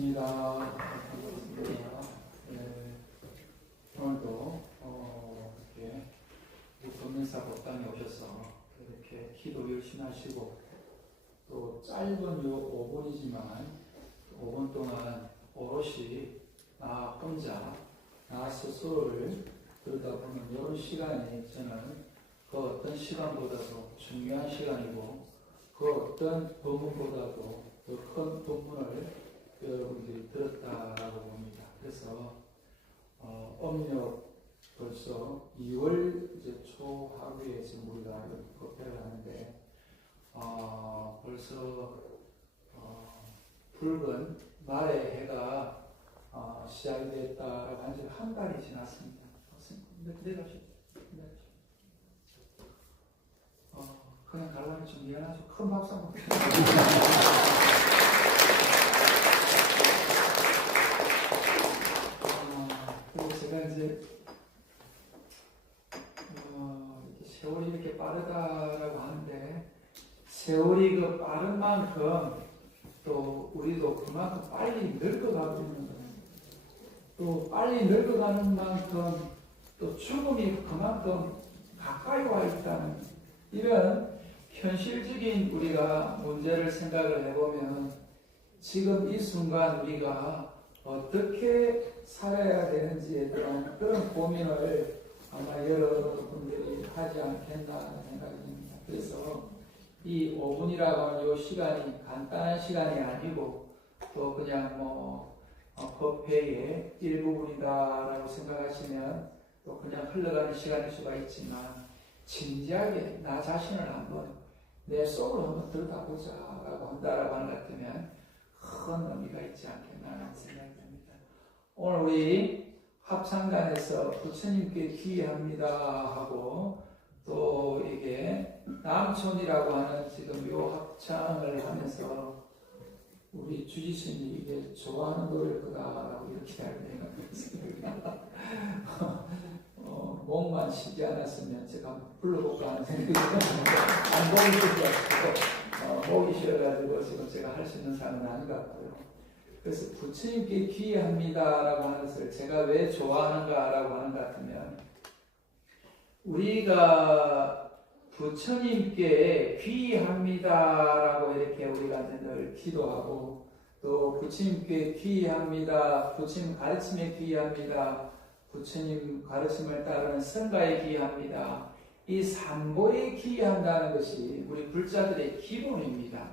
반갑습니다. 반갑습니다. 네, 오늘도 이렇게 금능사 법당에 오셔서 이렇게 기도 열심히 하시고 또 짧은 5분이지만 5분 동안 오롯이 나 혼자 나 스스로를 들여다보는 이런 시간이 저는 그 어떤 시간보다도 중요한 시간이고 그 어떤 법문보다도 더 큰 법문을 여러분들이 들었다라고 봅니다. 그래서 음력 벌써 2월 이제 초하루에 지금 우리가 법회를 하는데 벌써 붉은 말의 해가 시작이 됐다라고 한 지 한 달이 지났습니다. 내려가시죠. 그냥 가려면 좀 미안하죠. 큰 박수 한번 그리고 제가 이제 세월이 이렇게 빠르다라고 하는데 세월이 그 빠른 만큼 또 우리도 그만큼 빨리 늙어가고 있는 거예요. 또 빨리 늙어가는 만큼 또 죽음이 그만큼 가까이 와 있다는 이런 현실적인 우리가 문제를 생각을 해보면 지금 이 순간 우리가 어떻게 살아야 되는지에 대한 그런 고민을 아마 여러분들이 하지 않겠나 하는 생각이 듭니다. 그래서 이 5분이라고 하는 이 시간이 간단한 시간이 아니고 또 그냥 법회의 일부분이다라고 생각하시면 또 그냥 흘러가는 시간일 수가 있지만 진지하게 나 자신을 한번 내 속으로 한번 들여다보자라고 한다라고 하는 것 같으면 큰 의미가 있지 않겠나 하는 생각이 듭니다. 오늘 우리 합창단에서 부처님께 기회합니다 하고 또 이게 남촌이라고 하는 지금 이 합창을 하면서 우리 주지스님이 이게 좋아하는 노래일 거다라고 이렇게 생각했습니다. 목만 쉬지 않았으면 제가 한번 불러볼까 하는 생각이 들었는데 안 목이 쉬어가지고 목이 쉬어가지고 지금 제가 할 수 있는 상황은 아닌 것 같고요. 그래서 부처님께 귀의합니다라고 하는 것을 제가 왜 좋아하는가라고 하는 것 같으면 우리가 부처님께 귀의합니다라고 이렇게 우리가 늘 기도하고 또 부처님께 귀의합니다. 부처님 가르침에 귀의합니다. 부처님 가르침을 따르는 성가에 귀의합니다. 이 삼보에 귀의한다는 것이 우리 불자들의 기본입니다.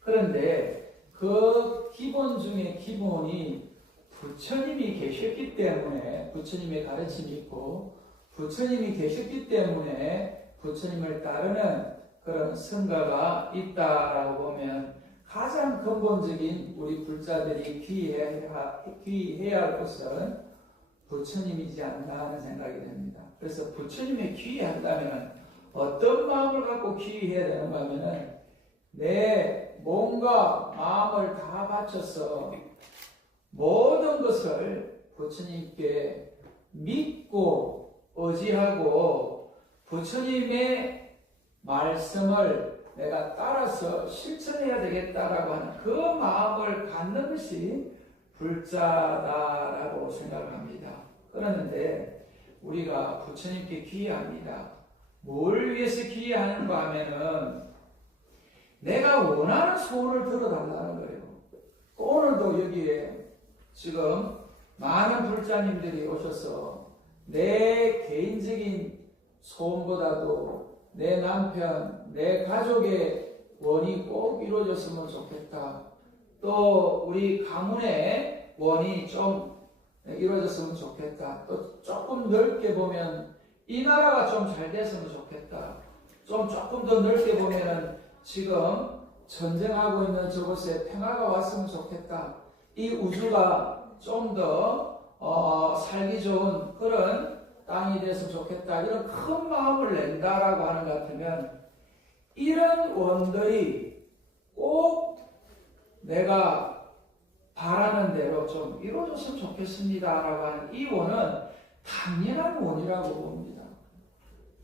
그런데 그 기본 중에 기본이 부처님이 계셨기 때문에 부처님의 가르침이 있고 부처님이 계셨기 때문에 부처님을 따르는 그런 성가가 있다라고 보면 가장 근본적인 우리 불자들이 귀의해야 할 것은 부처님이지 않나 하는 생각이 됩니다. 그래서 부처님에 귀의한다면 어떤 마음을 갖고 귀의해야 되는가 하면 내 몸과 마음을 다 바쳐서 모든 것을 부처님께 믿고 의지하고 부처님의 말씀을 내가 따라서 실천해야 되겠다라고 하는 그 마음을 갖는 것이 불자다라고 생각을 합니다. 그러는데 우리가 부처님께 귀의합니다. 뭘 위해서 귀의하는가 하면은 내가 원하는 소원을 들어달라는 거예요. 오늘도 여기에 지금 많은 불자님들이 오셔서 내 개인적인 소원보다도 내 남편, 내 가족의 원이 꼭 이루어졌으면 좋겠다. 또 우리 가문의 원이 좀 이루어졌으면 좋겠다. 또 조금 넓게 보면 이 나라가 좀 잘 됐으면 좋겠다. 조금 더 넓게 보면은 지금 전쟁하고 있는 저곳에 평화가 왔으면 좋겠다. 이 우주가 좀 더 살기 좋은 그런 땅이 됐으면 좋겠다. 이런 큰 마음을 낸다라고 하는 것 같으면 이런 원들이 꼭 내가 바라는 대로 좀 이루어졌으면 좋겠습니다라고 하는 이 원은 당연한 원이라고 봅니다.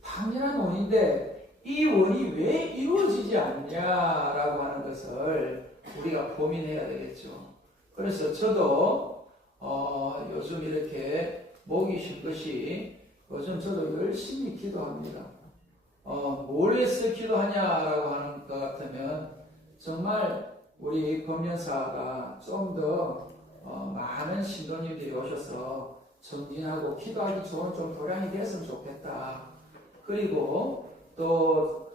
당연한 원인데 이 원이 왜 이루어지지 않냐라고 하는 것을 우리가 고민해야 되겠죠. 그래서 저도 요즘 이렇게 목이 쉰 것이 요즘 저도 열심히 기도합니다. 뭘 해서 기도하냐라고 하는 것 같으면 정말 우리 검연사가 좀 더 많은 신도님들이 오셔서 정진하고 기도하기 좋은 좀 도량이 됐으면 좋겠다. 그리고 또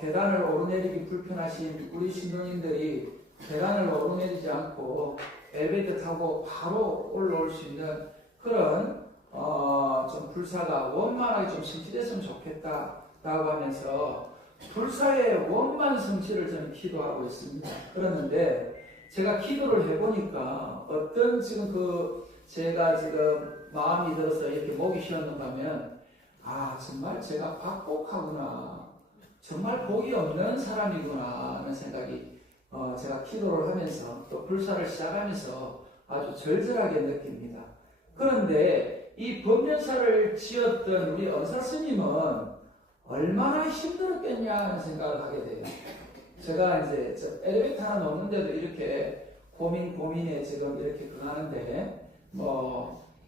계단을 오르내리기 불편하신 우리 신도님들이 계단을 오르내리지 않고 엘리베이터 타고 바로 올라올 수 있는 그런 좀 불사가 원만하게 좀 성취됐으면 좋겠다라고 하면서 불사의 원만 성취를 저는 기도하고 있습니다. 그랬는데 제가 기도를 해보니까 어떤 지금 제가 지금 마음이 들어서 이렇게 목이 쉬었는가 하면 정말 제가 박복하구나, 정말 복이 없는 사람이구나 하는 생각이 제가 기도를 하면서 또 불사를 시작하면서 아주 절절하게 느낍니다. 그런데 이 법련사를 지었던 우리 은사스님은 얼마나 힘들었겠냐 하는 생각을 하게 돼요. 제가 이제 엘리베이터 하나 놓는데도 이렇게 고민에 지금 이렇게 하는데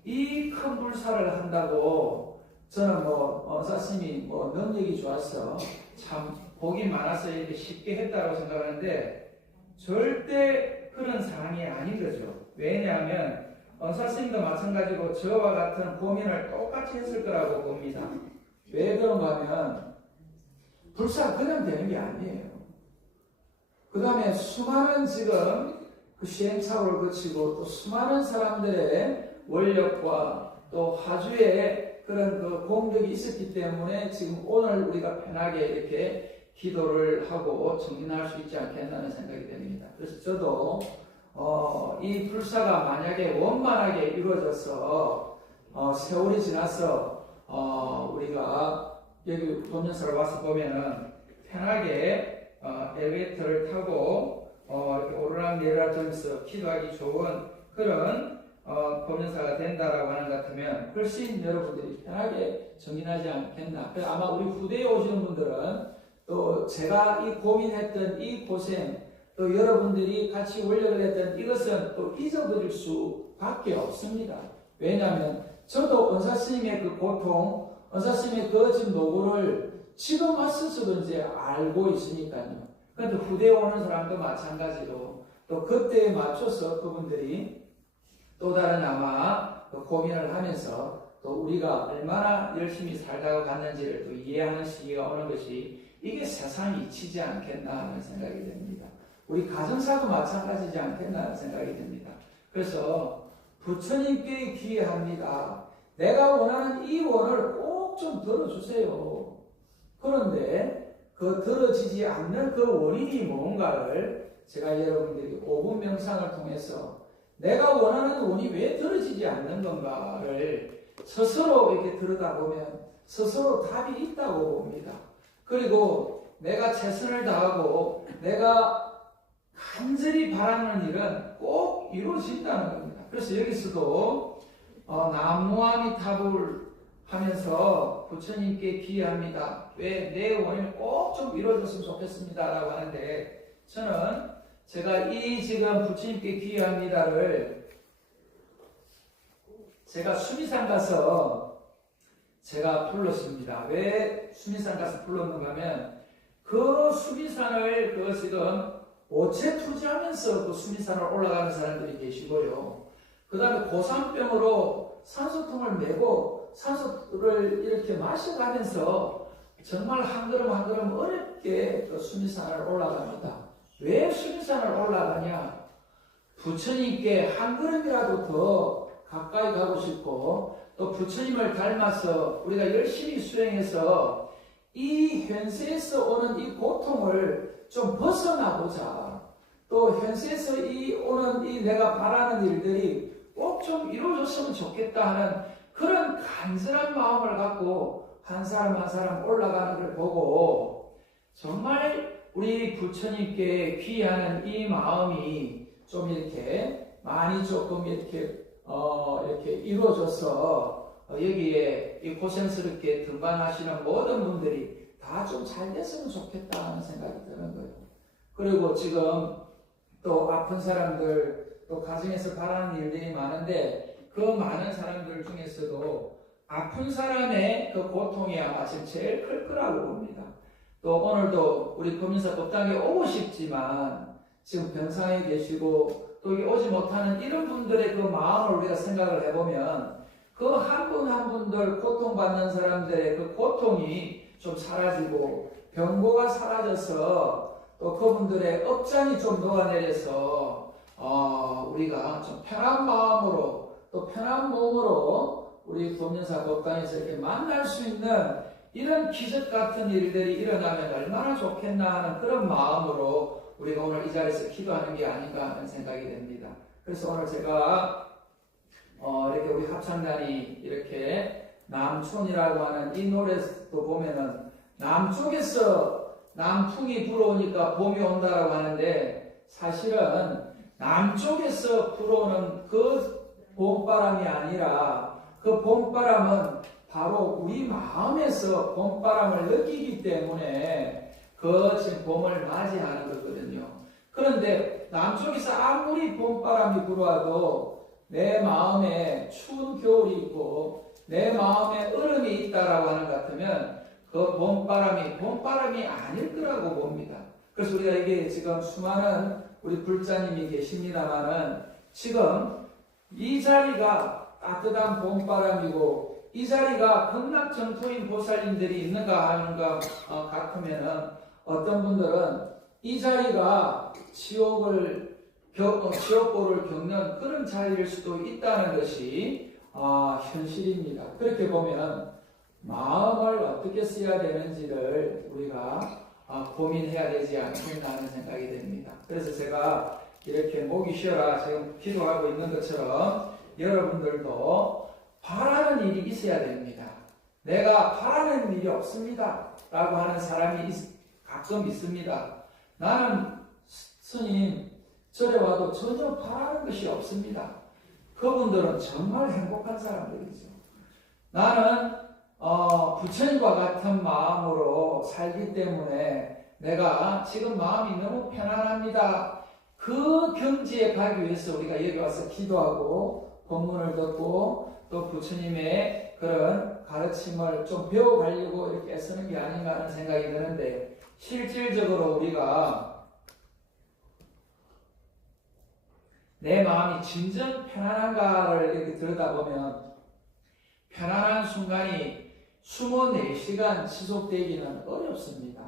이 큰 불사를 한다고 저는 은사스님이 능력이 좋아서 참 복이 많아서 이렇게 쉽게 했다고 생각하는데 절대 그런 상황이 아닌 거죠. 왜냐하면 은사스님도 마찬가지로 저와 같은 고민을 똑같이 했을 거라고 봅니다. 왜 그런가 하면 불사가 그냥 되는 게 아니에요. 그 다음에 수많은 지금 그 시행착오를 거치고 또 수많은 사람들의 원력과 또 하주의 그런 그 공덕이 있었기 때문에 지금 오늘 우리가 편하게 이렇게 기도를 하고 정진할 수 있지 않겠나는 생각이 됩니다. 그래서 저도 이 불사가 만약에 원만하게 이루어져서 세월이 지나서 우리가 여기 본연사를 와서 보면은 편하게 엘리베이터를 타고 이렇게 오르락내리락 하면서 기도하기 좋은 그런 법연사가 된다라고 하는 것 같으면 훨씬 여러분들이 편하게 정진하지 않겠나. 그래서 아마 우리 후대에 오시는 분들은 또 제가 이 고민했던 이 고생, 또 여러분들이 같이 원력을 했던 이것은 또 잊어버릴 수밖에 없습니다. 왜냐하면 저도 은사스님의 그 고통, 은사스님의 그 지금 노고를 지금 와서도 이제 알고 있으니까요. 그런데 후대에 오는 사람도 마찬가지로 또 그때에 맞춰서 그분들이 또 다른 아마 고민을 하면서 또 우리가 얼마나 열심히 살다가 갔는지를 또 이해하는 시기가 오는 것이 이게 세상이 이치지 않겠나 하는 생각이 됩니다. 우리 가정사도 마찬가지지 않겠나 하는 생각이 됩니다. 그래서 부처님께 기회합니다. 내가 원하는 이 원을 꼭 좀 들어주세요. 그런데 그 들어지지 않는 그 원인이 뭔가를 제가 여러분들이 5분 명상을 통해서 내가 원하는 원이 왜 들어지지 않는 건가를 스스로 이렇게 들여다보면 스스로 답이 있다고 봅니다. 그리고 내가 최선을 다하고 내가 간절히 바라는 일은 꼭 이루어진다는 겁니다. 그래서 여기서도 나무아미타불 하면서 부처님께 기회합니다. 왜 내 원인을 꼭 좀 이루어졌으면 좋겠습니다 라고 하는데 저는 제가 이 지금 부처님께 기회합니다를 제가 수미산 가서 제가 불렀습니다. 왜 수미산 가서 불렀는가 하면 그 수미산을 지금 오체 투지하면서 그 수미산을 올라가는 사람들이 계시고요. 그 다음에 고산병으로 산소통을 메고 산소를 이렇게 마셔가면서 정말 한 걸음 한 걸음 어렵게 그 수미산을 올라갑니다. 왜 수미산을 올라가냐? 부처님께 한 걸음이라도 더 가까이 가고 싶고 또 부처님을 닮아서 우리가 열심히 수행해서 이 현세에서 오는 이 고통을 좀 벗어나보자. 또 현세에서 오는 이 내가 바라는 일들이 꼭 좀 이루어졌으면 좋겠다 하는 그런 간절한 마음을 갖고 한 사람 한 사람 올라가는 걸 보고 정말 우리 부처님께 귀하는 이 마음이 좀 이렇게 많이 조금 이렇게 이루어져서 여기에 이 고생스럽게 등반하시는 모든 분들이 다 좀 잘 됐으면 좋겠다 하는 생각이 드는 거예요. 그리고 지금 또 아픈 사람들 또 가정에서 바라는 일들이 많은데 그 많은 사람들 중에서도 아픈 사람의 그 고통이 아마 지금 제일 클 거라고 봅니다. 또 오늘도 우리 법인사 법당에 오고 싶지만 지금 병상에 계시고 또 오지 못하는 이런 분들의 그 마음을 우리가 생각을 해보면 그 한 분 한 분들 고통받는 사람들의 그 고통이 좀 사라지고 병고가 사라져서 또 그분들의 업장이 좀 녹아내려서 우리가 좀 편한 마음으로 또 편한 몸으로 우리 법륜사 법당에서 이렇게 만날 수 있는 이런 기적 같은 일들이 일어나면 얼마나 좋겠나 하는 그런 마음으로 우리가 오늘 이 자리에서 기도하는 게 아닌가 하는 생각이 됩니다. 그래서 오늘 제가 이렇게 우리 합창단이 이렇게 남촌이라고 하는 이 노래도 보면은 남쪽에서 남풍이 불어오니까 봄이 온다라고 하는데 사실은 남쪽에서 불어오는 그 봄바람이 아니라 그 봄바람은 바로 우리 마음에서 봄바람을 느끼기 때문에 그 지금 봄을 맞이하는 거거든요. 그런데 남쪽에서 아무리 봄바람이 불어와도 내 마음에 추운 겨울이 있고 내 마음에 얼음이 있다라고 하는 것 같으면 그 봄바람이 아닐 거라고 봅니다. 그래서 우리가 이게 지금 수많은 우리 불자님이 계십니다만은 지금 이 자리가 따뜻한 봄바람이고 이 자리가 극락정토인 보살님들이 있는가 하는 것 같으면은 어떤 분들은 이 자리가 지옥고를 겪는 그런 자리일 수도 있다는 것이 현실입니다. 그렇게 보면 마음을 어떻게 써야 되는지를 우리가 고민해야 되지 않겠나 하는 생각이 됩니다. 그래서 제가 이렇게 목이 쉬어라 지금 기도하고 있는 것처럼 여러분들도 바라는 일이 있어야 됩니다. 내가 바라는 일이 없습니다 라고 하는 사람이 가끔 있습니다. 나는 스님 절에 와도 전혀 바라는 것이 없습니다. 그분들은 정말 행복한 사람들이죠. 나는 부처님과 같은 마음으로 살기 때문에 내가 지금 마음이 너무 편안합니다. 그 경지에 가기 위해서 우리가 여기 와서 기도하고 법문을 듣고 또 부처님의 그런 가르침을 좀 배워가려고 이렇게 애쓰는 게 아닌가 하는 생각이 드는데 실질적으로 우리가 내 마음이 진정 편안한가를 이렇게 들여다보면 편안한 순간이 24시간 지속되기는 어렵습니다.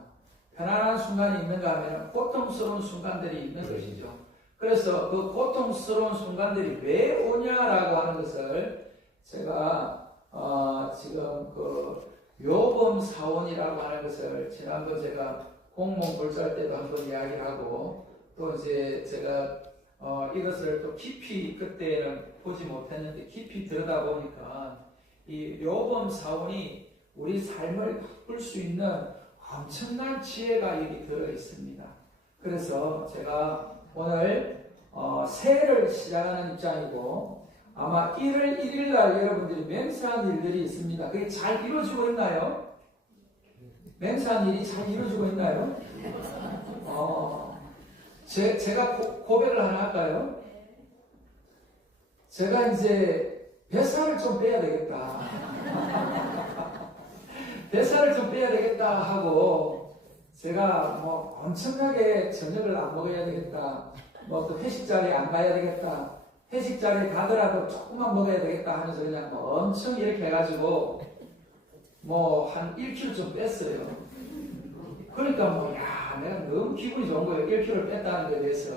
편안한 순간이 있는가 하면 고통스러운 순간들이 있는 것이죠. 그래서 그 고통스러운 순간들이 왜 오냐라고 하는 것을 제가 지금 그 요범사원이라고 하는 것을 지난번 제가 공무원 불살 때도 한번 이야기하고 또 이제 제가 이것을 또 깊이 그때는 보지 못했는데 깊이 들여다보니까 이 요범사원이 우리 삶을 바꿀 수 있는 엄청난 지혜가 여기 들어 있습니다. 그래서 제가 오늘 새해를 시작하는 입장이고 아마 1월 1일 날 여러분들이 맹세한 일들이 있습니다. 그게 잘 이루어지고 있나요? 맹세한 일이 잘 이루어지고 있나요? 제가 고백을 하나 할까요? 제가 이제 뱃살을 좀 빼야 되겠다. 뱃살을 좀 빼야 되겠다 하고 제가 뭐 엄청나게 저녁을 안 먹어야 되겠다. 뭐 또 회식 자리에 안 가야 되겠다. 회식 자리에 가더라도 조금만 먹어야 되겠다 하면서 그냥 뭐 엄청 이렇게 해가지고 뭐 한 1kg 좀 뺐어요. 그러니까 내가 너무 기분이 좋은 거예요. 1kg를 뺐다는 것에 대해서.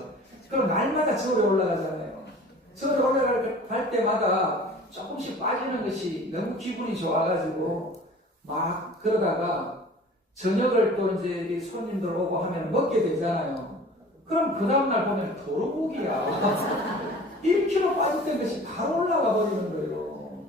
그럼 날마다 절에 올라가잖아요. 절에 올라갈 때마다 조금씩 빠지는 것이 너무 기분이 좋아가지고 막 그러다가 저녁을 또 이제 손님들 오고 하면 먹게 되잖아요. 그럼 그 다음날 보면 도루묵이야. 1kg 빠졌던 것이 바로 올라가 버리는 거예요.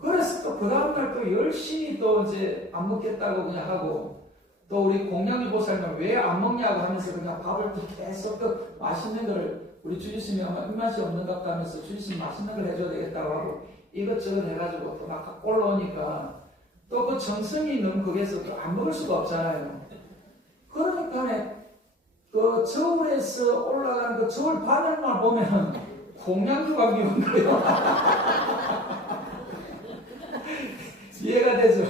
그래서 또 그 다음날 또 열심히 또 이제 안 먹겠다고 그냥 하고 또 우리 공양주 보살님은 왜 안 먹냐고 하면서 그냥 밥을 또 계속 또 맛있는 거를 우리 주지스님이 아마 입맛이 없는 것 같다 하면서 주지스님 맛있는 걸 해줘야 되겠다고 하고 이것저것 해가지고 또 막 올라오니까 또 그 정성이 너무 거기에서 또 안 먹을 수가 없잖아요. 그러니까 그 그 저울에서 올라가는 그 저울 바늘만 보면은 콩냥주가 미운 거예요. 이해가 되죠?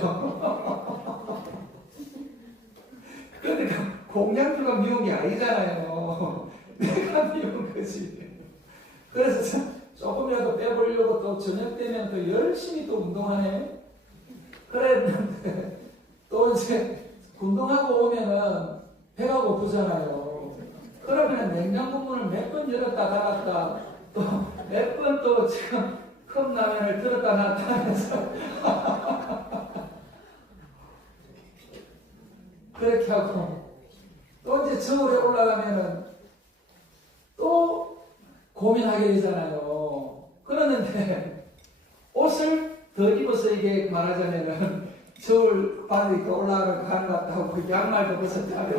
그런데 콩냥주가 미운 게 아니잖아요. 내가 미운 거지. 그래서 조금이라도 빼보려고 또 저녁 되면 또 열심히 또 운동하네. 그랬는데 또 이제 운동하고 오면은 배가 고프잖아요. 그러면 냉장고 문을 몇 번 열었다 닫았다 또 몇 번 또 지금 컵라면을 들었다 놨다 하면서 그렇게 하고 또 이제 저울에 올라가면은 또 고민하게 되잖아요. 그러는데 옷을 더 입어서 이게 말하자면은 저울 바늘이 또 올라가는 것 같다고 그 양말도 벗었다고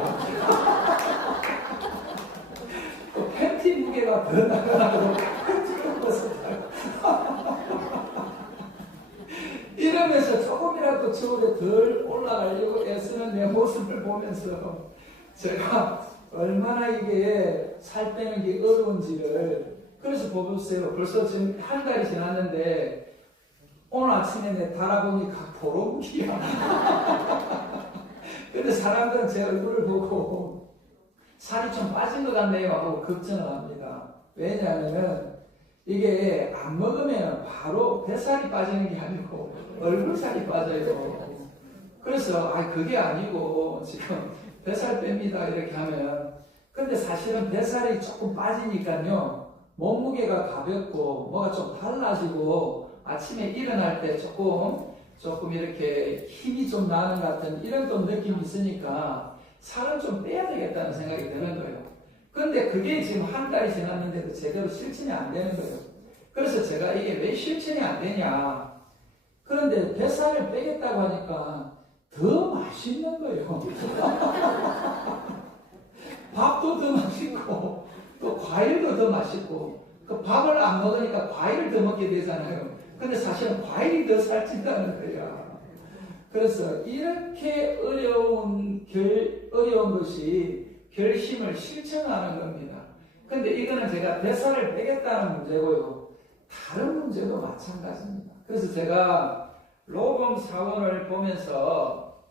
또 팬티 무게가 더 나가고 팬티도 벗었다고 이러면서 조금이라도 저울에 덜 올라가려고 애쓰는 내 모습을 보면서 제가 얼마나 이게 살 빼는 게 어려운지를 그래서 보세요. 벌써 지금 한 달이 지났는데 오늘 아침에 내 달아보니까 보름기야. 근데 사람들은 제 얼굴을 보고 살이 좀 빠진 것 같네요 하고 걱정을 합니다. 왜냐하면 이게 안 먹으면 바로 뱃살이 빠지는 게 아니고 얼굴살이 빠져요. 그래서 그게 아니고 지금 뱃살 뺍니다 이렇게 하면 근데 사실은 뱃살이 조금 빠지니까요 몸무게가 가볍고 뭐가 좀 달라지고 아침에 일어날 때 조금 이렇게 힘이 좀 나는 것 같은 이런 또 느낌이 있으니까 살을 좀 빼야 되겠다는 생각이 드는 거예요. 근데 그게 지금 한 달이 지났는데도 제대로 실천이 안 되는 거예요. 그래서 제가 이게 왜 실천이 안 되냐. 그런데 뱃살을 빼겠다고 하니까 더 맛있는 거예요. 밥도 더 맛있고 또 과일도 더 맛있고 그 밥을 안 먹으니까 과일을 더 먹게 되잖아요. 근데 사실은 과일이 더 살찐다는 거야. 그래서 이렇게 어려운 것이 결심을 실천하는 겁니다. 근데 이거는 제가 뱃살을 빼겠다는 문제고요. 다른 문제도 마찬가지입니다. 그래서 제가 로금 사원을 보면서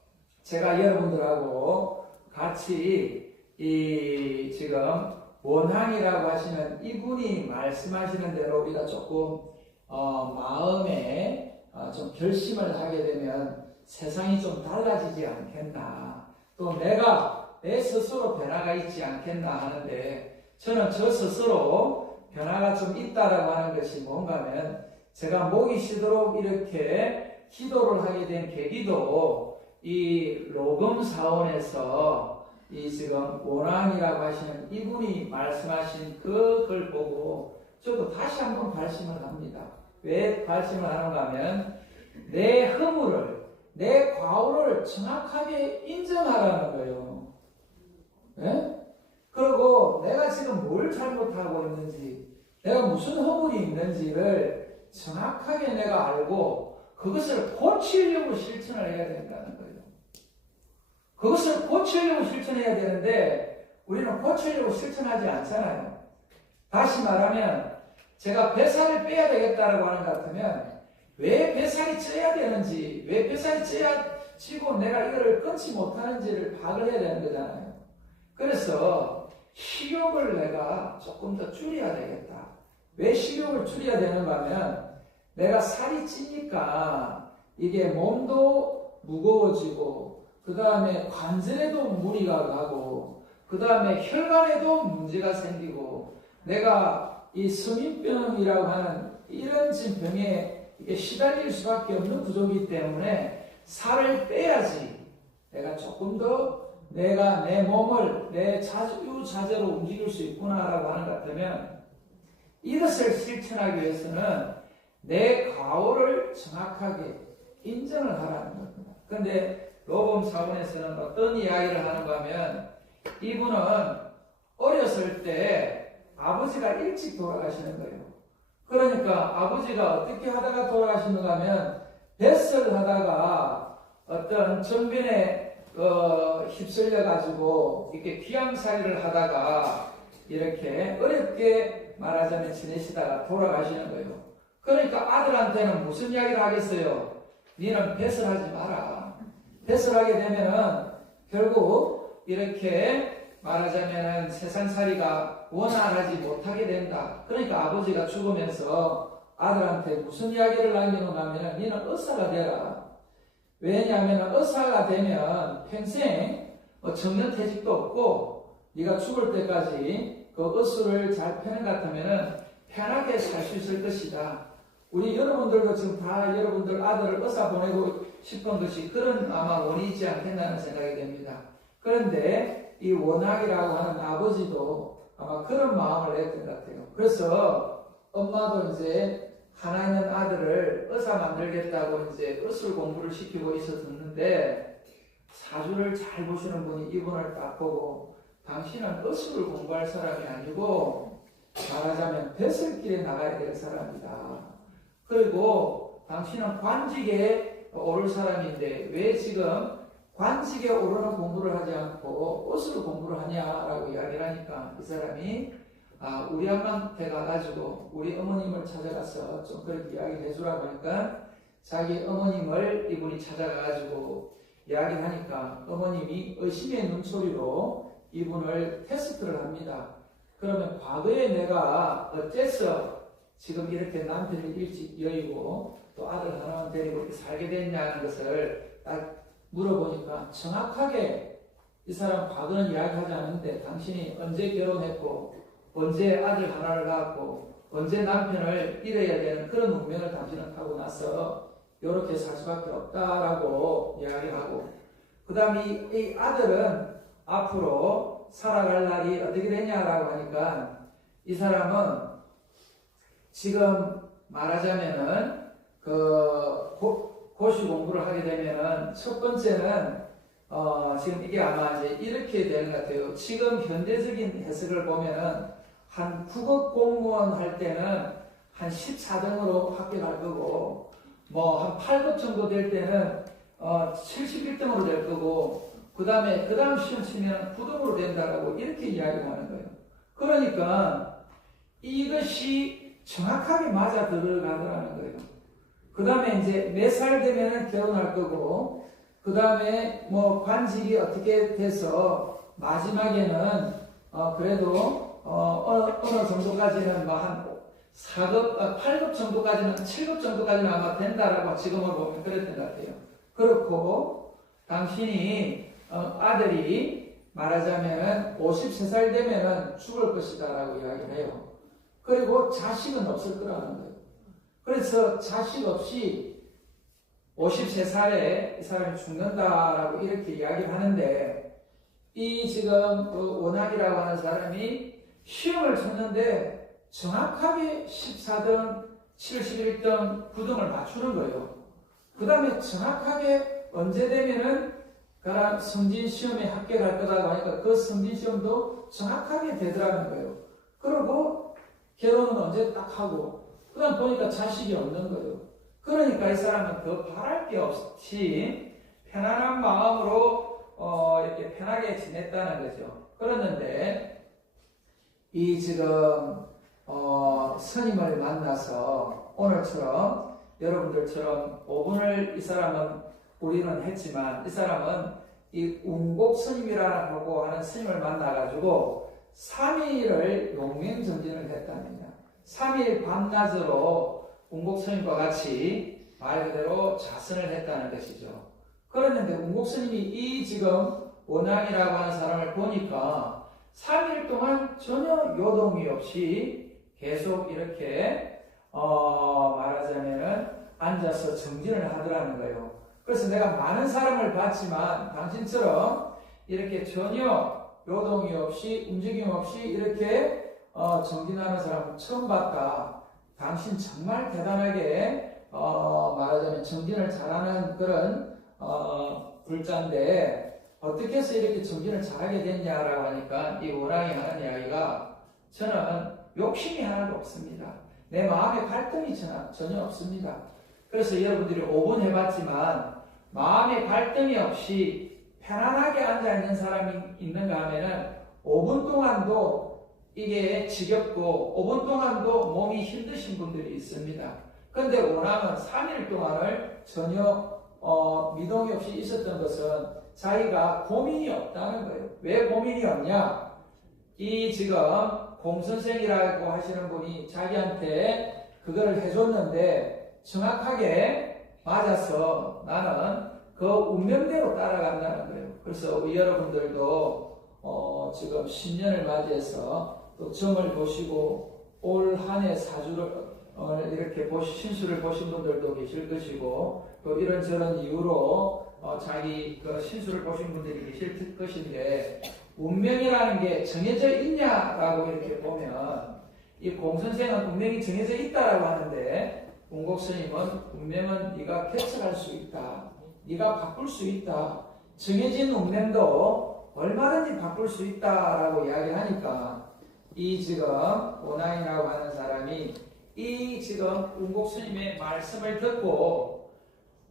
제가 여러분들하고 같이 이 지금 원항이라고 하시는 이분이 말씀하시는 대로 우리가 조금 마음에 좀 결심을 하게 되면 세상이 좀 달라지지 않겠나. 또 내가 내 스스로 변화가 있지 않겠나 하는데 저는 저 스스로 변화가 좀 있다라고 하는 것이 뭔가 하면 제가 목이 쉬도록 이렇게 기도를 하게 된 계기도 이 로금 사원에서 이 지금 원왕이라고 하시는 이분이 말씀하신 그 글 보고 저도 다시 한번 발심을 합니다. 왜 발심을 하는가 하면 내 허물을, 내 과오를 정확하게 인정하라는 거예요. 네? 그리고 내가 지금 뭘 잘못하고 있는지, 내가 무슨 허물이 있는지를 정확하게 내가 알고 그것을 고치려고 실천을 해야 된다는 거예요. 그것을 고치려고 실천해야 되는데 우리는 고치려고 실천하지 않잖아요. 다시 말하면 제가 뱃살을 빼야 되겠다라고 하는 것 같으면 왜 뱃살이 쪄야 되는지, 왜 뱃살이 찌고 내가 이거를 끊지 못하는지를 파악을 해야 되는 거잖아요. 그래서 식욕을 내가 조금 더 줄여야 되겠다. 왜 식욕을 줄여야 되는가 하면 내가 살이 찌니까 이게 몸도 무거워지고 그 다음에 관절에도 무리가 가고 그 다음에 혈관에도 문제가 생기고 내가 이 성인병이라고 하는 이런 병에 이게 시달릴 수밖에 없는 구조이기 때문에 살을 빼야지 내가 조금 더 내가 내 몸을 내 자유자재로 움직일 수 있구나라고 하는 것 같으면 이것을 실천하기 위해서는 내 과오를 정확하게 인정을 하라는 겁니다. 그런데 로금 사원에서는 어떤 이야기를 하는가 하면 이분은 어렸을 때 아버지가 일찍 돌아가시는 거예요. 그러니까 아버지가 어떻게 하다가 돌아가시는가 하면 뱃을 하다가 어떤 정변에 휩쓸려 가지고 이렇게 귀양살이를 하다가 이렇게 어렵게 말하자면 지내시다가 돌아가시는 거예요. 그러니까 아들한테는 무슨 이야기를 하겠어요? 니는 배설하지 마라. 배설하게 되면은 결국 이렇게 말하자면은 세상살이가 원활하지 못하게 된다. 그러니까 아버지가 죽으면서 아들한테 무슨 이야기를 남기는가 하면은 니는 의사가 되라. 왜냐하면 의사가 되면 평생 정년퇴직도 없고 네가 죽을 때까지 그 의술을 잘 펴는 것 같으면은 편하게 살 수 있을 것이다. 우리 여러분들도 지금 다 여러분들 아들을 의사 보내고 싶은 것이 그런 아마 원이 있지 않겠나는 생각이 됩니다. 그런데 이 원학이라고 하는 아버지도 아마 그런 마음을 냈던 것 같아요. 그래서 엄마도 이제 하나 있는 아들을 의사 만들겠다고 이제 의술 공부를 시키고 있었는데 사주를 잘 보시는 분이 이분을 딱 보고 당신은 의술을 공부할 사람이 아니고 말하자면 뱃슬길에 나가야 될 사람이다. 그리고 당신은 관직에 오를 사람인데 왜 지금 관직에 오르는 공부를 하지 않고 의술 공부를 하냐라고 이야기를 하니까 이 사람이 우리 엄마한테 가가지고 우리 어머님을 찾아가서 좀 그렇게 이야기를 해주라고 하니까 자기 어머님을 이분이 찾아가가지고 이야기를 하니까 어머님이 의심의 눈초리로 이분을 테스트를 합니다. 그러면 과거에 내가 어째서 지금 이렇게 남편을 일찍 여의고 또 아들 하나만 데리고 이렇게 살게 됐냐는 것을 딱 물어보니까 정확하게 이 사람 과거는 이야기하지 않는데 당신이 언제 결혼했고 언제 아들 하나를 낳았고 언제 남편을 잃어야 되는 그런 운명을 당신은 타고 나서 이렇게 살 수밖에 없다라고 이야기하고 그 다음에 이 아들은 앞으로 살아갈 날이 어떻게 되냐라고 하니까 이 사람은 지금 말하자면은 고시 공부를 하게 되면은 첫 번째는 지금 이게 아마 이제 이렇게 되는 것 같아요. 지금 현대적인 해석을 보면은 한 국어 공무원 할 때는 한 14등으로 합격할 거고 뭐 한 8급 정도 될 때는 71등으로 될 거고 그 다음 시험 치면 9등으로 된다라고 이렇게 이야기하는 거예요. 그러니까 이것이 정확하게 맞아 들어가더라는 거예요. 그 다음에 이제 몇 살 되면은 결혼할 거고 그 다음에 뭐 관직이 어떻게 돼서 마지막에는 그래도 어느 정도까지는 뭐 한 4급, 8급 정도까지는 7급 정도까지는 아마 된다라고 지금을 보면 그랬던 것 같아요. 그렇고 당신이 아들이 말하자면 53살 되면은 죽을 것이다라고 이야기를 해요. 그리고 자식은 없을 거라는 거예요. 그래서 자식 없이 53살에 이 사람이 죽는다라고 이렇게 이야기를 하는데 이 지금 그 원학이라고 하는 사람이 시험을 쳤는데 정확하게 14등, 71등, 9등을 맞추는 거예요. 그 다음에 정확하게 언제 되면은 성진 시험에 합격할 거라고 하니까 그 성진 시험도 정확하게 되더라는 거예요. 그리고 결혼은 언제 딱 하고 그 다음 보니까 자식이 없는 거예요. 그러니까 이 사람은 더 바랄 게 없이 편안한 마음으로 이렇게 편하게 지냈다는 거죠. 그랬는데 이 지금 스님을 만나서 오늘처럼 여러분들처럼 5분을 이 사람은 우리는 했지만 이 사람은 이 운곡 스님이라고 하는 스님을 만나가지고 3일을 용맹전진을 했답니다. 3일 밤낮으로 운곡 스님과 같이 말 그대로 자선을 했다는 것이죠. 그랬는데 운곡 스님이 이 지금 원앙이라고 하는 사람을 보니까 3일 동안 전혀 요동이 없이 계속 이렇게 말하자면은 앉아서 정진을 하더라는 거예요. 그래서 내가 많은 사람을 봤지만 당신처럼 이렇게 전혀 요동이 없이 움직임 없이 이렇게 정진하는 사람은 처음 봤다. 당신 정말 대단하게 말하자면 정진을 잘하는 그런 불자인데 어떻게 해서 이렇게 정진을 잘하게 됐냐라고 하니까 이 원앙이 하는 이야기가 저는 욕심이 하나도 없습니다. 내 마음의 갈등이 전혀 없습니다. 그래서 여러분들이 5분 해봤지만 마음의 갈등이 없이 편안하게 앉아있는 사람이 있는가 하면은 5분 동안도 이게 지겹고 5분 동안도 몸이 힘드신 분들이 있습니다. 그런데 원함은 3일 동안을 전혀 미동이 없이 있었던 것은 자기가 고민이 없다는 거예요. 왜 고민이 없냐? 이 지금 공선생이라고 하시는 분이 자기한테 그거를 해줬는데 정확하게 맞아서 나는 그 운명대로 따라간다는 거예요. 그래서 우리 여러분들도 지금 신년을 맞이해서 또 점을 보시고 올 한 해 사주를 이렇게 신수를 보신 분들도 계실 것이고 또 이런저런 이유로 자기 그 신수를 보신 분들이 계실 것인데 운명이라는 게 정해져 있냐라고 이렇게 보면 이 공선생은 운명이 정해져 있다라고 하는데 운곡스님은 운명은 네가 개척할 수 있다. 네가 바꿀 수 있다. 정해진 운명도 얼마든지 바꿀 수 있다라고 이야기하니까 이 지금 오나인이라고 하는 사람이 이 지금 운곡스님의 말씀을 듣고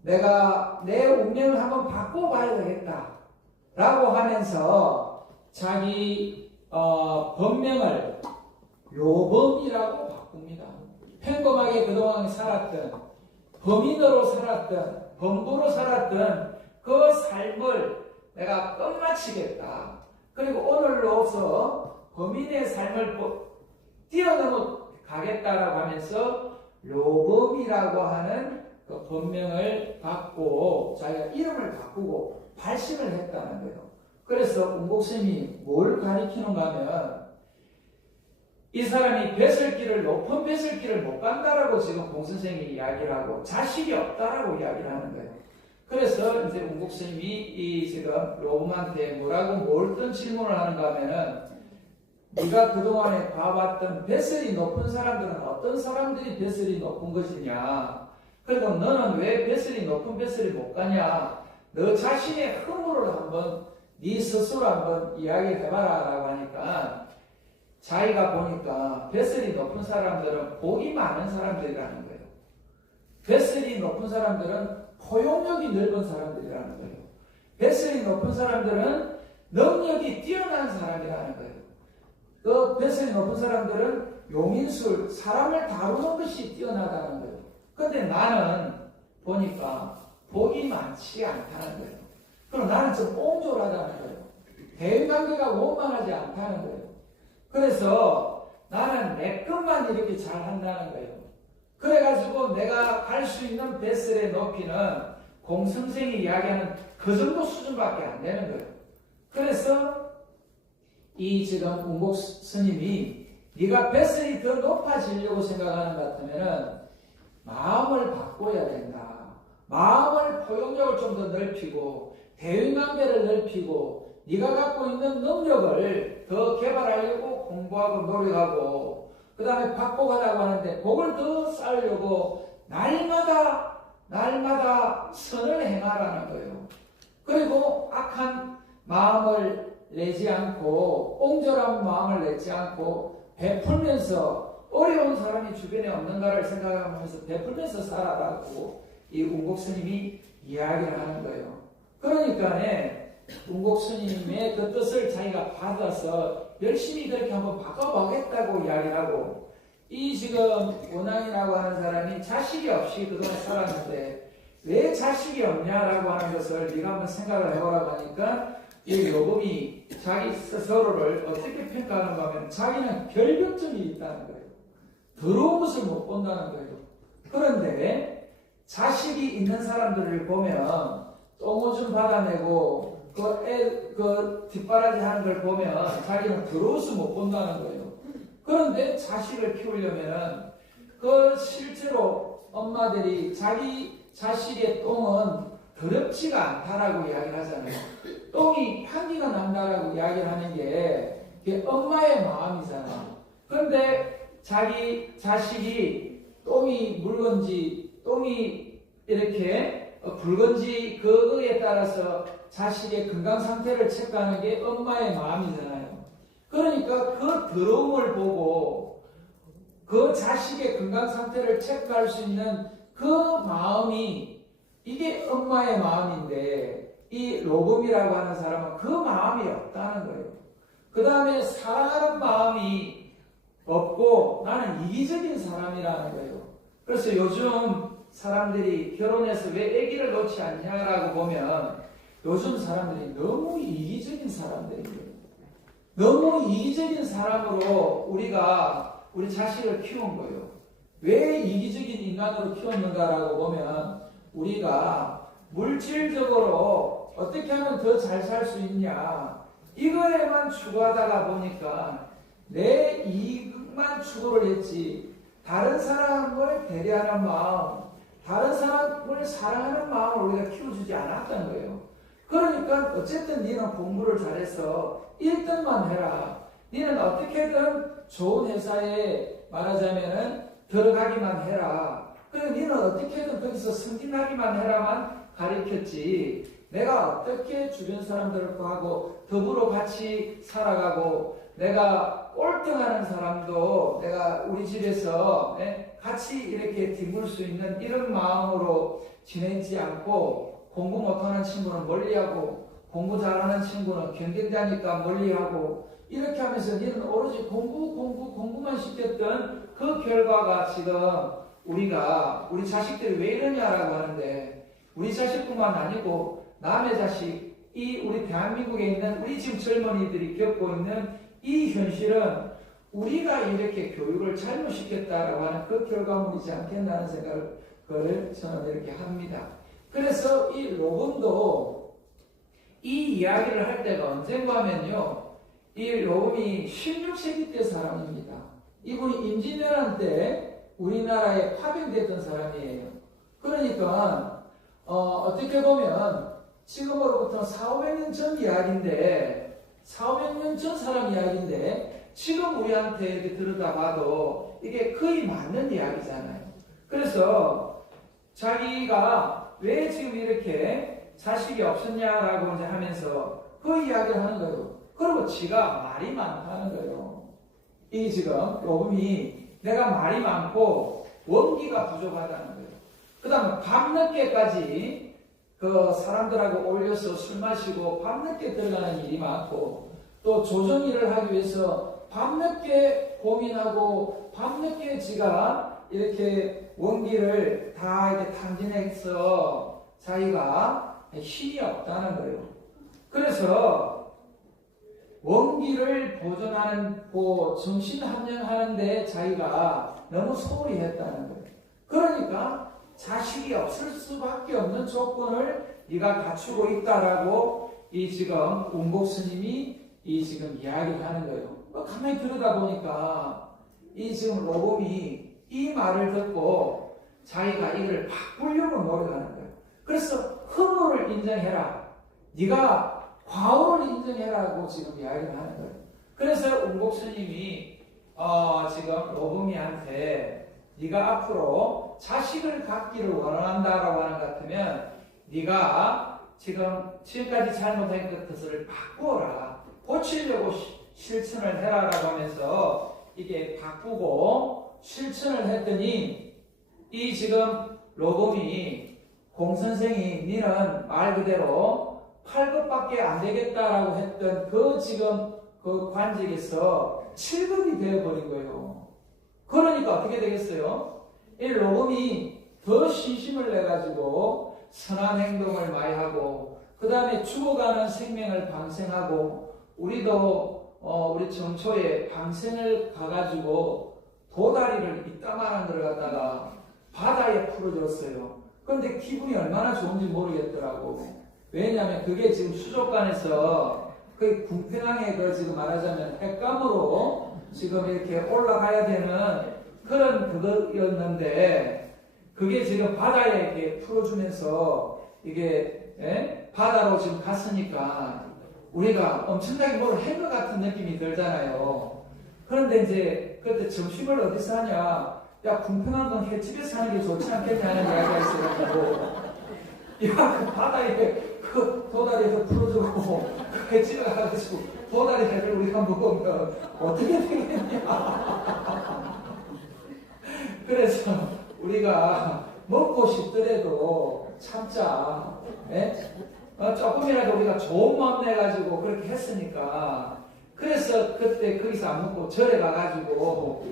내가 내 운명을 한번 바꿔봐야 되겠다 라고 하면서 자기 법명을 요범이라고 바꿉니다. 평범하게 그동안 살았던 범인으로 살았던 범부로 살았던 그 삶을 내가 끝마치겠다. 그리고 오늘로서 범인의 삶을 뛰어넘어 가겠다라고 하면서 요범이라고 하는 그 법명을 받고 자기가 이름을 바꾸고 발심을 했다는 거예요. 그래서 운곡스님이 뭘 가리키는가 하면 이 사람이 배설길을 높은 배설길을 못 간다라고 지금 공선생이 이야기를 하고 자식이 없다라고 이야기를 하는 거예요. 그래서 이제 운곡스님이 이 지금 요범한테 뭘 어떤 질문을 하는가 하면은 네가 그동안에 봐봤던 배설이 높은 사람들은 어떤 사람들이 배설이 높은 것이냐? 그리고 너는 왜 배설이 높은 배설이 못 가냐? 너 자신의 허물을 한번 네 스스로 한번 이야기해봐라 라고 하니까 자기가 보니까 배설이 높은 사람들은 복이 많은 사람들이라는 거예요. 배설이 높은 사람들은 포용력이 넓은 사람들이라는 거예요. 배설이 높은 사람들은 능력이 뛰어난 사람이라는 거예요. 그 배설이 높은 사람들은 용인술, 사람을 다루는 것이 뛰어나다는 거예요. 근데 나는 보니까 복이 많지 않다는 거예요. 그럼 나는 좀 옹졸하다는 거예요. 대인관계가 원만하지 않다는 거예요. 그래서 나는 내 것만 이렇게 잘 한다는 거예요. 그래가지고 내가 갈 수 있는 배설의 높이는 공선생이 이야기하는 그 정도 수준밖에 안 되는 거예요. 그래서 이 지금 운곡 스님이 네가 배설이 더 높아지려고 생각하는 것 같으면은 마음을 바꿔야 된다. 마음을 포용력을 좀 더 넓히고 대인관계를 넓히고 네가 갖고 있는 능력을 더 개발하려고 공부하고 노력하고 그 다음에 바꿔가라고 하는데 복을 더 쌓으려고 날마다 선을 행하라는 거예요. 그리고 악한 마음을 내지 않고 옹졸한 마음을 내지 않고 베풀면서 어려운 사람이 주변에 없는가를 생각하면서 베풀면서 살아라고 이 운곡 스님이 이야기를 하는 거예요. 그러니까 운곡 스님의 그 뜻을 자기가 받아서 열심히 그렇게 한번 바꿔보겠다고 이야기를 하고 이 지금 원앙이라고 하는 사람이 자식이 없이 그동안 살았는데 왜 자식이 없냐라고 하는 것을 네가 한번 생각을 해보라고 하니까 이 요범이 자기 스스로를 어떻게 평가하는가 하면 자기는 결벽증이 있다는 거예요. 더러운 것을 못 본다는 거예요. 그런데 자식이 있는 사람들을 보면 똥오줌 받아내고 그 뒷바라지 하는 걸 보면 자기는 더러워서 못 본다는 거예요. 그런데 자식을 키우려면은 그 실제로 엄마들이 자기 자식의 똥은 더럽지가 않다라고 이야기를 하잖아요. 똥이 향기가 난다라고 이야기를 하는 게 그게 엄마의 마음이잖아요. 그런데 자기 자식이 똥이 묽은지 똥이 이렇게 붉은지 그거에 따라서 자식의 건강 상태를 체크하는 게 엄마의 마음이잖아요. 그러니까 그 더러움을 보고 그 자식의 건강 상태를 체크할 수 있는 그 마음이 이게 엄마의 마음인데 이 로금이라고 하는 사람은 그 마음이 없다는 거예요. 그 다음에 사랑하는 마음이 없고 나는 이기적인 사람이라는 거예요. 그래서 요즘 사람들이 결혼해서 왜 아기를 놓지 않냐라고 보면 요즘 사람들이 너무 이기적인 사람들이에요. 너무 이기적인 사람으로 우리가 우리 자식을 키운 거예요. 왜 이기적인 인간으로 키웠는가라고 보면 우리가 물질적으로 어떻게 하면 더 잘 살 수 있냐 이거에만 추구하다가 보니까 내 이익만 추구를 했지 다른 사람을 배려하는 마음, 다른 사람을 사랑하는 마음을 우리가 키워주지 않았던 거예요. 그러니까 어쨌든 너는 공부를 잘해서 1등만 해라. 너는 어떻게든 좋은 회사에 말하자면은 들어가기만 해라. 그리고 너는 어떻게든 거기서 승진하기만 해라만 가르쳤지. 내가 어떻게 주변 사람들과 하고 더불어 같이 살아가고 내가 꼴등하는 사람도 내가 우리 집에서 같이 이렇게 뒹굴 수 있는 이런 마음으로 지내지 않고 공부 못하는 친구는 멀리하고 공부 잘하는 친구는 경쟁자니까 멀리하고 이렇게 하면서 너는 오로지 공부만 시켰던 그 결과가 지금 우리가 우리 자식들이 왜 이러냐라고 하는데 우리 자식뿐만 아니고 남의 자식, 이 우리 대한민국에 있는 우리 지금 젊은이들이 겪고 있는 이 현실은 우리가 이렇게 교육을 잘못시켰다라고 하는 그 결과물이지 않겠나는 생각을 저는 이렇게 합니다. 그래서 이 로금도 이 이야기를 할 때가 언젠가 하면요. 이 로금이 16세기 때 사람입니다. 이분이 임진왜란 때 우리나라에 파병됐던 사람이에요. 그러니까 어떻게 보면 지금으로부터 400~500년 전 이야기인데 400~500년 전 사람 이야기인데 지금 우리한테 이렇게 들여다봐도 이게 거의 맞는 이야기잖아요. 그래서 자기가 왜 지금 이렇게 자식이 없었냐라고 이제 하면서 그 이야기를 하는 거예요. 그리고 지가 말이 많다는 거예요. 이게 지금 로금이 내가 말이 많고 원기가 부족하다는 거예요. 그 다음에 밤늦게까지 그 사람들하고 올려서 술 마시고 밤늦게 들어가는 일이 많고 또 조정 일을 하기 위해서 밤늦게 고민하고 밤늦게 지가 이렇게 원기를 다 이렇게 탕진해서 자기가 힘이 없다는 거예요. 그래서 원기를 보존하는 정신 함량하는데 자기가 너무 소홀히 했다는 거예요. 그러니까 자식이 없을 수밖에 없는 조건을 네가 갖추고 있다라고 이 지금 운복 스님이 이 지금 이야기를 하는 거예요. 가만히 들여다보니까 이 지금 로금이 이 말을 듣고 자기가 이걸 바꾸려고 노력하는 거예요. 그래서 흠을 인정해라. 네가 과오를 인정해라고 지금 이야기를 하는 거예요. 그래서 운복 스님이 지금 로금이한테 네가 앞으로 자식을 갖기를 원한다라고 하는 것 같으면 네가 지금까지 잘못한 것을 바꾸어라. 고치려고 실천을 해라라고 하면서 이게 바꾸고 실천을 했더니 이 지금 로금이 공선생이 니는 말 그대로 8급밖에 안 되겠다라고 했던 그 지금 그 관직에서 7급이 되어버린 거예요. 그러니까 어떻게 되겠어요? 이 로금이 더 신심을 내가지고 선한 행동을 많이 하고 그 다음에 죽어가는 생명을 방생하고 우리도 우리 정초에 방생을 가가지고 도다리를 이따만한 걸 갖다가 바다에 풀어줬어요. 그런데 기분이 얼마나 좋은지 모르겠더라고. 왜냐하면 그게 지금 수족관에서 그 궁평항에 그 지금 말하자면 핵감으로 지금 이렇게 올라가야 되는 그런 그거였는데 그게 지금 바다에 이렇게 풀어주면서 이게 바다로 지금 갔으니까 우리가 엄청나게 뭘 한 것 같은 느낌이 들잖아요. 그런데 이제 그때 점심을 어디서 하냐? 야, 궁평항은 횟집에서 하는 게 좋지 않겠냐는 이야기가 있어가지고 야, 그 바다에 그 도다리에서 풀어주고 그 횟집에 가가지고 도다리를 우리가 먹으면 어떻게 되겠냐? 그래서 우리가 먹고 싶더라도 참자. 조금이라도 우리가 좋은 마음 내가지고 그렇게 했으니까, 그래서 그때 거기서 안 먹고 절에 가가지고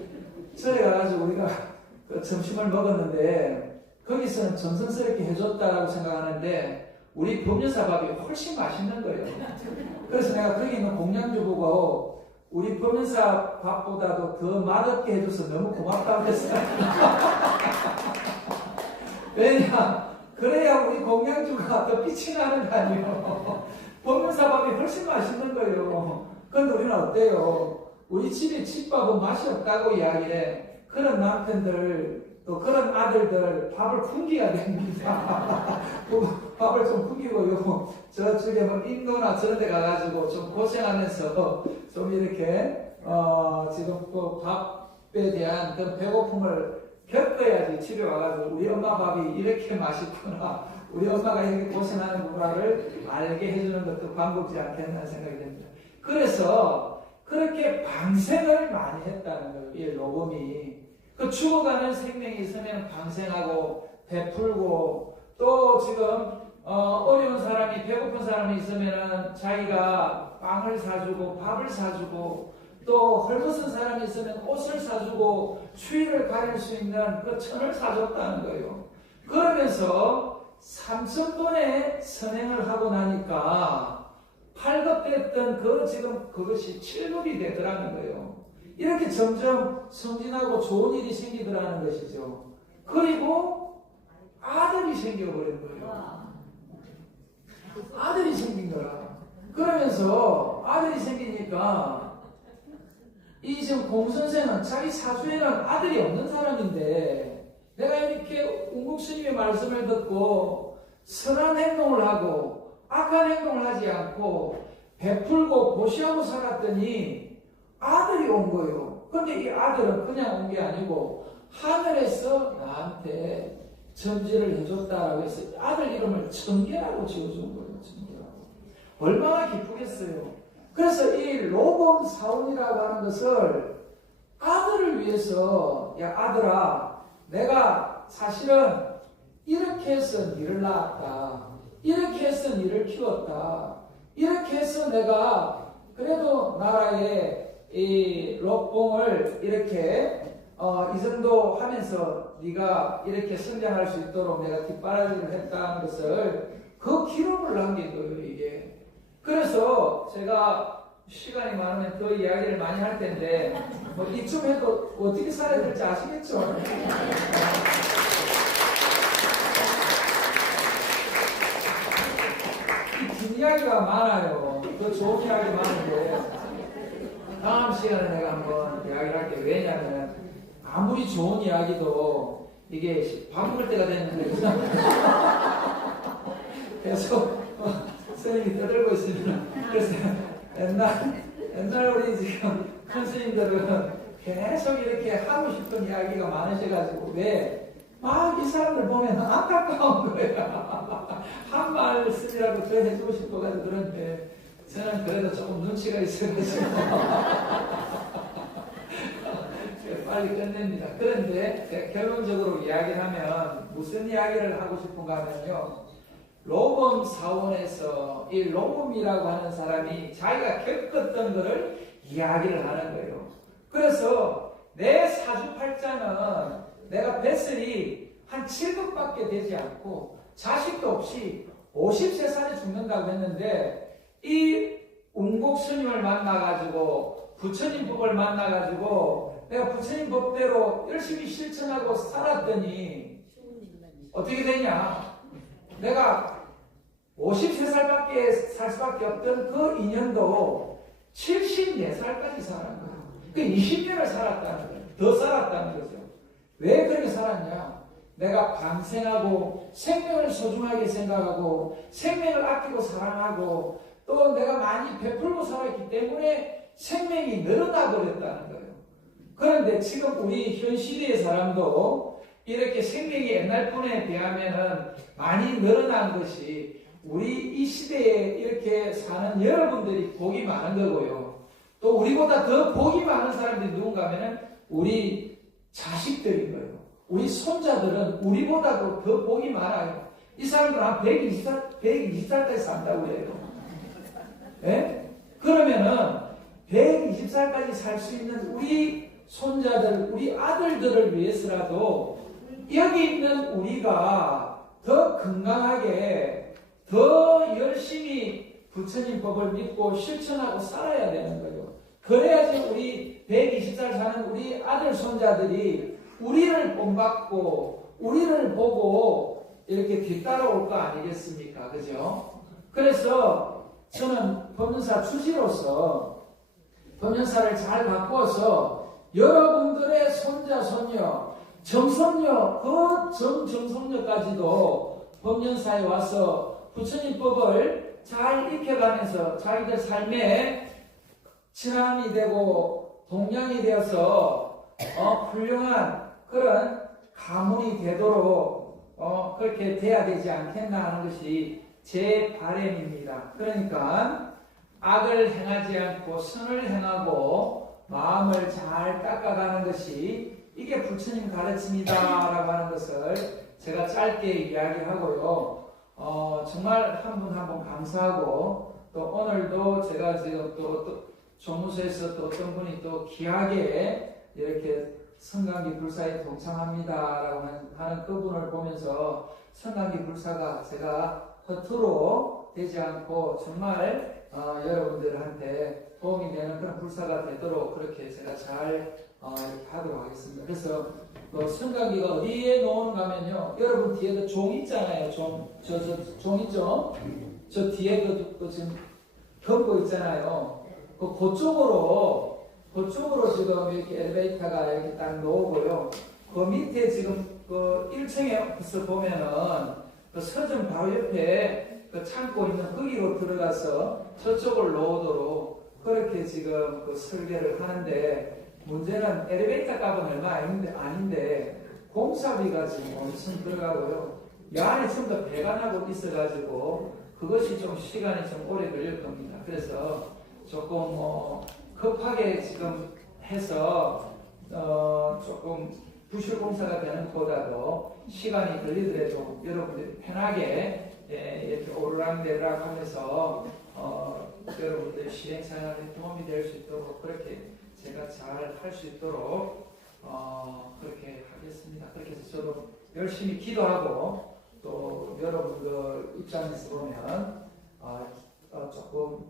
우리가 그 점심을 먹었는데, 거기서는 정성스럽게 해줬다라고 생각하는데 우리 법연사밥이 훨씬 맛있는 거예요. 그래서 내가 거기 있는 공양주 보고 우리 법연사 밥보다도 더 맛없게 해줘서 너무 고맙다고 했어요. 왜냐, 그래야 우리 공양주가 더 빛이 나는 거 아니에요. 법연사 밥이 훨씬 맛있는 거예요. 그런데 우리는 어때요? 우리 집에 집밥은 맛이 없다고 이야기해. 그런 남편들, 또 그런 아들들 밥을 풍기야 됩니다. 밥을 좀 풍기고요. 저쪽에 뭐 인도나 저런 데 가가지고 좀 고생하면서 좀 이렇게 지금 그 밥에 대한 그 배고픔을 겪어야지 집에 와가지고 우리 엄마 밥이 이렇게 맛있구나, 우리 엄마가 이렇게 고생하는구나를 알게 해주는 것도 방법이지 않겠나 생각이 됩니다. 그래서 그렇게 방생을 많이 했다는 거예요. 이 로금이. 그 죽어가는 생명이 있으면 방생하고 베풀고, 또 지금 어려운 사람이, 배고픈 사람이 있으면 자기가 빵을 사주고 밥을 사주고, 또 헐벗은 사람이 있으면 옷을 사주고 추위를 가릴 수 있는 그 천을 사줬다는 거예요. 그러면서 3,000번의 선행을 하고 나니까 8급됐던 지금 그것이 7급이 되더라는 거예요. 이렇게 점점 성진하고 좋은 일이 생기더라는 것이죠. 그리고 아들이 생겨버린 거예요. 아들이 생긴 거라. 그러면서 아들이 생기니까 이 지금 공선생은 자기 사주에는 아들이 없는 사람인데, 내가 이렇게 운국스님의 말씀을 듣고 선한 행동을 하고 악한 행동을 하지 않고 베풀고 보시하고 살았더니 아들이 온 거예요. 그런데 이 아들은 그냥 온 게 아니고 하늘에서 나한테 점지를 해줬다라고 해서 아들 이름을 청계라고 지어준 거예요. 청계라고. 얼마나 기쁘겠어요. 그래서 이 로금 사원이라고 하는 것을 아들을 위해서, 야 아들아, 내가 사실은 이렇게 해서 니를 낳았다, 이렇게 해서 니를 키웠다, 이렇게 해서 내가 그래도 나라에 이 록봉을 이렇게 이 정도 하면서 네가 이렇게 성장할 수 있도록 내가 뒷바라지를 했다는 것을 그 기록을 남긴 거예요, 이게. 그래서 제가 시간이 많으면 더 이야기를 많이 할 텐데, 뭐 이쯤 해도 어떻게 살아야 될지 아시겠죠? 긴 이야기가 많아요. 더 좋은 이야기 많은데 다음 시간에 내가 한번 이야기를 할게요. 왜냐하면 아무리 좋은 이야기도 이게 밥 먹을 때가 됐는데 계속 스님이 떠들고 있으면, 그래서 옛날 우리 지금 큰 스님들은 계속 이렇게 하고 싶은 이야기가 많으셔가지고, 왜? 막 이 사람들 보면 안타까운 거야. 한 말씀이라도 더 해주고 싶어가지고. 그런데 저는 그래도 조금 눈치가 있어가지고 빨리 끝냅니다. 그런데 결론적으로 이야기를 하면 무슨 이야기를 하고 싶은가 하면요, 로금 사원에서 이 로금이라고 하는 사람이 자기가 겪었던 것을 이야기를 하는 거예요. 그래서 내 사주팔자는 내가 뱃슬이 한 7급밖에 되지 않고 자식도 없이 53살에 죽는다고 했는데, 이 운곡 스님을 만나가지고 부처님 법을 만나가지고 내가 부처님 법대로 열심히 실천하고 살았더니 어떻게 되냐, 내가 53살밖에 살 수밖에 없던 그 인연도 74살까지 살았는 거예요. 그 20년을 살았다는 거예요. 더 살았다는 거죠. 왜 그렇게 살았냐? 내가 방생하고 생명을 소중하게 생각하고 생명을 아끼고 사랑하고 또 내가 많이 베풀고 살았기 때문에 생명이 늘어나 버렸다는 거예요. 그런데 지금 우리 현 시대의 사람도 이렇게 생명이 옛날 분에 비하면은 많이 늘어난 것이 우리 이 시대에 이렇게 사는 여러분들이 복이 많은 거고요. 또 우리보다 더 복이 많은 사람들이 누군가 하면은 우리 자식들인 거예요. 우리 손자들은 우리보다도 더 복이 많아요. 이 사람들은 한 120살, 120살까지 산다고 해요. 예? 그러면은 120살까지 살 수 있는 우리 손자들, 우리 아들들을 위해서라도 여기 있는 우리가 더 건강하게, 더 열심히 부처님 법을 믿고 실천하고 살아야 되는 거예요. 그래야지 우리 120살 사는 우리 아들, 손자들이 우리를 본받고, 우리를 보고 이렇게 뒤따라올 거 아니겠습니까? 그죠? 그래서 저는 법륜사 주지로서 법륜사를 잘 바꾸어서 여러분들의 손자, 손녀, 정손녀, 그 정정손녀까지도 법륜사에 와서 부처님 법을 잘 익혀가면서 자기들 삶에 친함이 되고 동량이 되어서 훌륭한 그런 가문이 되도록 그렇게 돼야 되지 않겠나 하는 것이 제 바람입니다. 그러니까 악을 행하지 않고 선을 행하고 마음을 잘 닦아가는 것이 이게 부처님 가르침이다라고 하는 것을 제가 짧게 이야기하고요. 정말 한 분 한 분 감사하고 또 오늘도 제가 지금 또 조무소에서 또 어떤 분이 또 귀하게 이렇게 성강기 불사에 동참합니다라고 하는 그분을 보면서 성강기 불사가 제가 허투루 되지 않고 정말 여러분들한테 도움이 되는 그런 불사가 되도록 그렇게 제가 잘 이렇게 하도록 하겠습니다. 그래서 성강기가 어디에 놓는가 하면요, 여러분 뒤에도 종 있잖아요. 종 있죠? 저 뒤에 그 지금 경고 있잖아요. 그쪽으로 지금 이렇게 엘리베이터가 이렇게 딱 놓고요. 그 밑에 지금 그 1층에서 보면은 그 서점 바로 옆에 그 창고 있는 거기로 들어가서 저쪽을 놓도록 그렇게 지금 그 설계를 하는데, 문제는 엘리베이터 값은 얼마 아닌데 공사비가 지금 엄청 들어가고요. 이 안에 좀 더 배가 나고 있어가지고 그것이 좀 시간이 좀 오래 걸릴 겁니다. 그래서 조금 급하게 지금 해서 조금 부실 공사가 되는 것보다도 시간이 걸리더라도 여러분들이 편하게 이렇게 오르락내리락 하면서 여러분들 실행생활에 도움이 될 수 있도록 그렇게 제가 잘 할 수 있도록 그렇게 하겠습니다. 그렇게 해서 저도 열심히 기도하고 또 여러분들 입장에서 보면 조금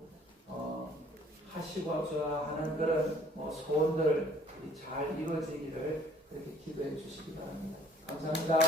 하시고자 하는 그런 소원들 잘 이루어지기를 그렇게 기도해 주시기 바랍니다. 감사합니다.